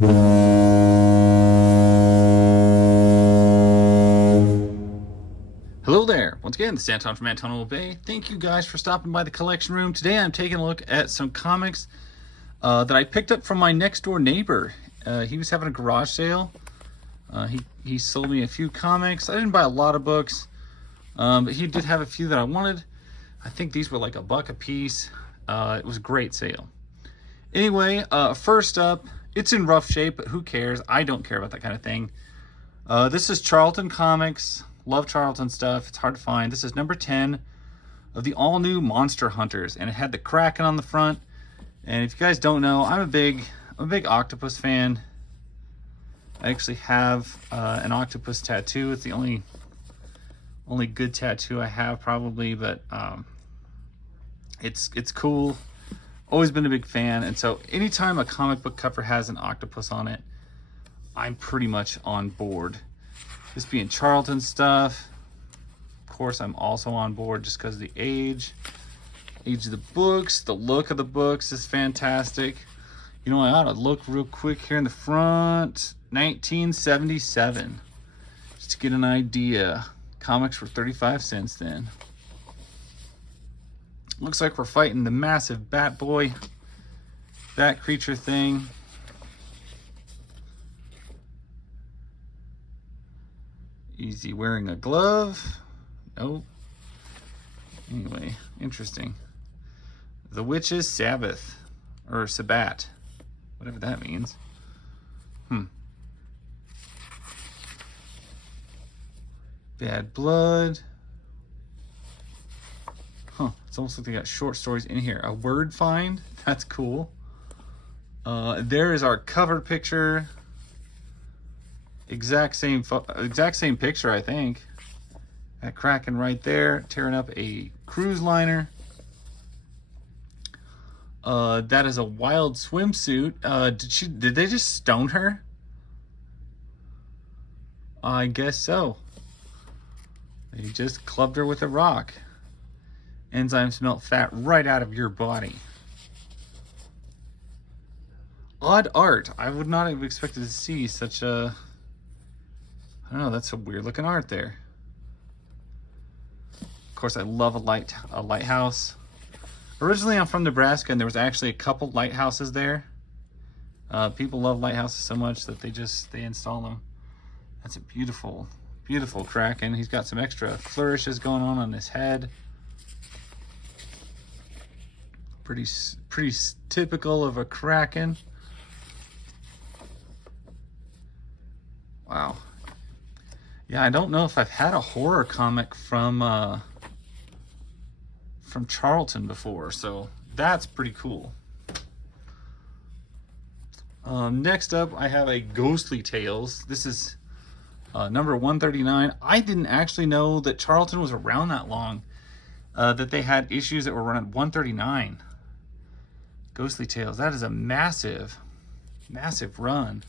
Hello there. Once again, this is Anton from Anton Bay. Thank you guys for stopping by the collection room. Today I'm taking a look at some comics that I picked up from my next door neighbor. He was having a garage sale. He sold me a few comics. I didn't buy a lot of books, but he did have a few that I wanted. I think these were like $1 a piece. It was a great sale. Anyway, first up, it's in rough shape, but who cares? I don't care about that kind of thing. This is Charlton Comics. Love Charlton stuff. It's hard to find. This is number 10 of the all-new Monster Hunters, and it had the Kraken on the front. And if you guys don't know, I'm a big octopus fan. I actually have an octopus tattoo. It's the only good tattoo I have, probably, but it's cool. Always been a big fan, and so anytime a comic book cover has an octopus on it, I'm pretty much on board. This being Charlton stuff, of course, I'm also on board just because of the age of the books. The look of the books is fantastic. You know, I ought to look real quick here in the front. 1977, just to get an idea. Comics were 35 cents then. Looks like we're fighting the massive bat creature thing. Is he wearing a glove? Nope. Anyway, interesting. The Witch's Sabbath, or Sabbat, whatever that means. Bad Blood. It's almost like they got short stories in here. A Word Find. That's cool. There is our cover picture. Exact same picture, I think. That Kraken right there, tearing up a cruise liner. That is a wild swimsuit. Did they just stone her? I guess so. They just clubbed her with a rock. Enzymes melt fat right out of your body. Odd art. I would not have expected to see such a... I don't know, that's a weird looking art there. Of course, I love a lighthouse. Originally, I'm from Nebraska, and there was actually a couple lighthouses there. People love lighthouses so much that they install them. That's a beautiful, beautiful Kraken. He's got some extra flourishes going on his head. Pretty typical of a Kraken. Wow. Yeah, I don't know if I've had a horror comic from Charlton before, so that's pretty cool. Next up, I have a Ghostly Tales. This is number 139. I didn't actually know that Charlton was around that long, that they had issues that were running 139. Ghostly Tales. That is a massive run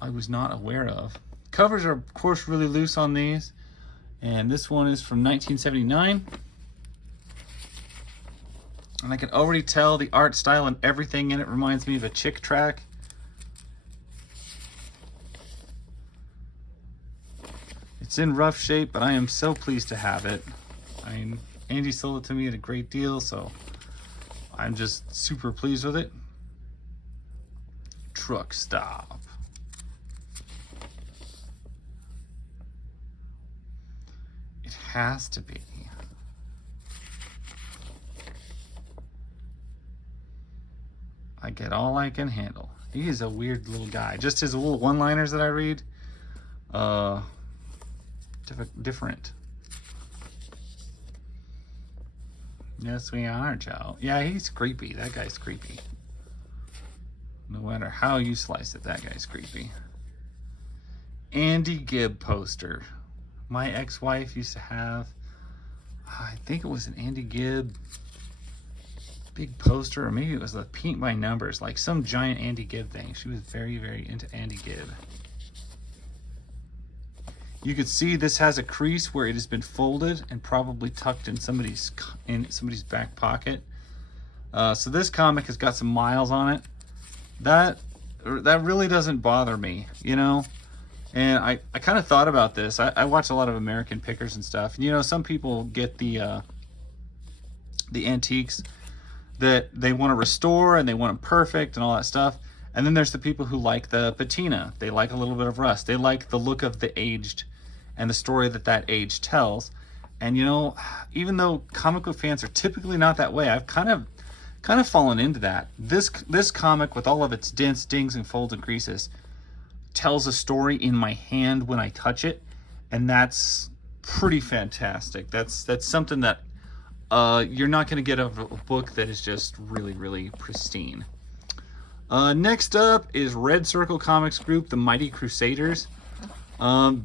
I was not aware of. Covers are, of course, really loose on these. And this one is from 1979. And I can already tell the art style and everything in it reminds me of a Chick track. It's in rough shape, but I am so pleased to have it. I mean, Andy sold it to me at a great deal, so I'm just super pleased with it. Truck Stop. It has to be. I get all I can handle. He is a weird little guy. Just his little one-liners that I read, different. Yes, we are, Joe. Yeah, he's creepy. That guy's creepy. No matter how you slice it, that guy's creepy. Andy Gibb poster. My ex-wife used to have, I think it was an Andy Gibb big poster, or maybe it was the Paint by Numbers, like some giant Andy Gibb thing. She was very, very into Andy Gibb. You could see this has a crease where it has been folded and probably tucked in somebody's back pocket. So this comic has got some miles on it. That that really doesn't bother me, you know? And I kind of thought about this. I watch a lot of American pickers and stuff. And, you know, some people get the antiques that they want to restore and they want them perfect and all that stuff. And then there's the people who like the patina. They like a little bit of rust. They like the look of the aged and the story that that age tells. And, you know, even though comic book fans are typically not that way, I've kind of fallen into that. This comic, with all of its dents, dings, and folds and creases, tells a story in my hand when I touch it, and that's pretty fantastic. That's something that you're not going to get out of a book that is just really, really pristine. Next up is Red Circle Comics Group, The Mighty Crusaders.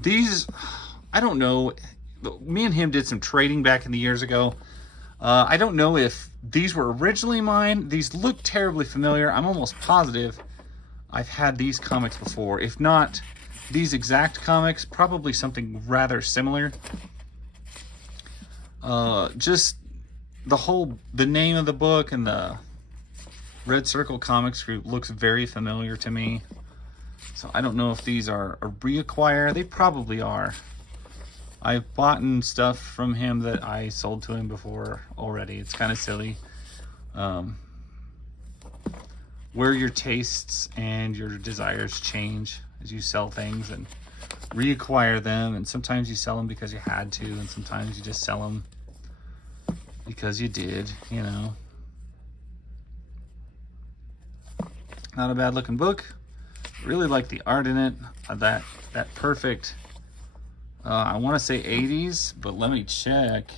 These, I don't know, me and him did some trading back in the years ago. I don't know if these were originally mine. These look terribly familiar. I'm almost positive I've had these comics before. If not these exact comics, probably something rather similar. Just the name of the book and the Red Circle Comics Group looks very familiar to me. So I don't know if these are a reacquire. They probably are. I've bought stuff from him that I sold to him before already. It's kind of silly. Where your tastes and your desires change as you sell things and reacquire them. And sometimes you sell them because you had to, and sometimes you just sell them because you did, you know. Not a bad looking book. Really like the art in it. That perfect, I want to say 80s, but let me check.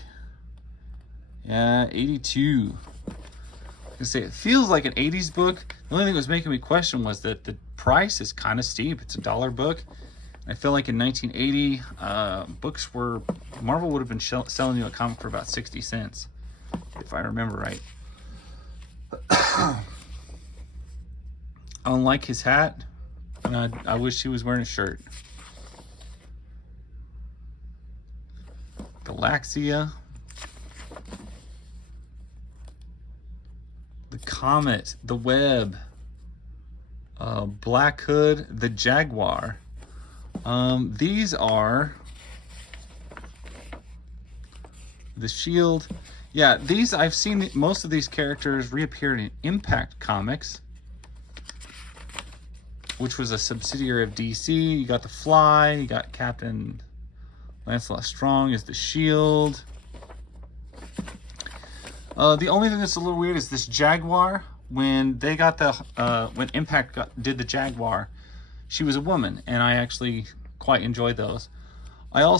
Yeah, 82. I say it feels like an 80s book. The only thing that was making me question was that the price is kind of steep. It's a $1 book. I feel like in 1980, Marvel would have been selling you a comic for about 60 cents, if I remember right. I don't like his hat, and I wish he was wearing a shirt. Galaxia. The Comet, the Web, Black Hood, the Jaguar. These are the Shield. Yeah, these, I've seen most of these characters reappeared in Impact Comics, which was a subsidiary of DC. You got the Fly, you got Captain Lancelot Strong as the Shield. The only thing that's a little weird is this Jaguar. When they got when Impact did the Jaguar, she was a woman, and I actually quite enjoyed those. I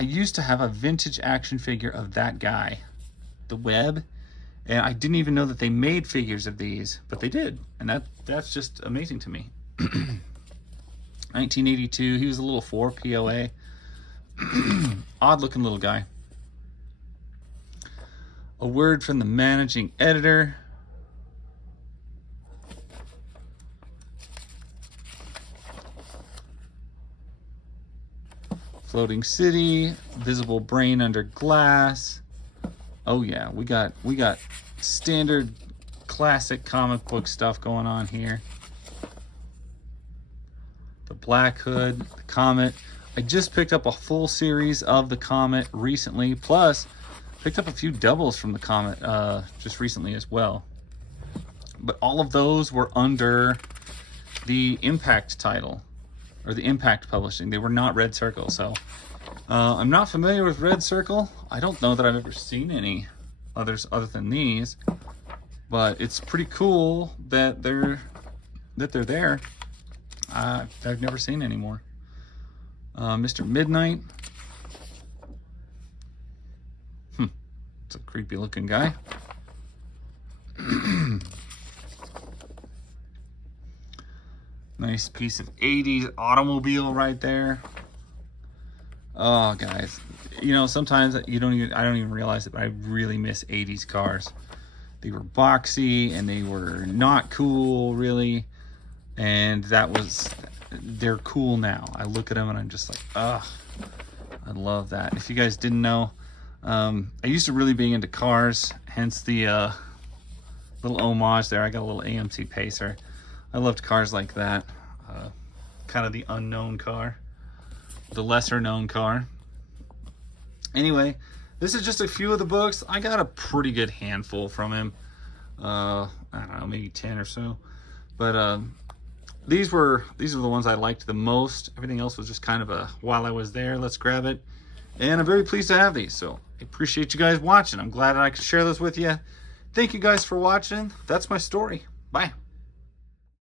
used to have a vintage action figure of that guy, the Web, and I didn't even know that they made figures of these, but they did, and that's just amazing to me. 1982, he was a little 4 POA. Odd looking little guy. A word from the managing editor. Floating City, Visible Brain Under Glass. Oh yeah, we got standard classic comic book stuff going on here. The Black Hood, the Comet. I just picked up a full series of the Comet recently, plus picked up a few doubles from the Comet just recently as well. But all of those were under the Impact title, or the Impact Publishing. They were not Red Circle, so I'm not familiar with Red Circle. I don't know that I've ever seen any others other than these, but it's pretty cool that they're there. I've never seen any more. Mr. Midnight. It's a creepy looking guy. Nice piece of 80s automobile right there. Oh, guys, you know, sometimes I don't even realize it, but I really miss 80s cars. They were boxy and they were not cool, really. And they're cool now. I look at them and I'm just like, ugh, I love that. If you guys didn't know, I used to really be into cars, hence the little homage there. I got a little AMC Pacer. I loved cars like that. Kind of the unknown car, the lesser known car. Anyway, this is just a few of the books. I got a pretty good handful from him. I don't know, maybe 10 or so. But these are the ones I liked the most. Everything else was just kind of a, while I was there, let's grab it. And I'm very pleased to have these. So I appreciate you guys watching. I'm glad I could share this with you. Thank you guys for watching. That's my story. Bye.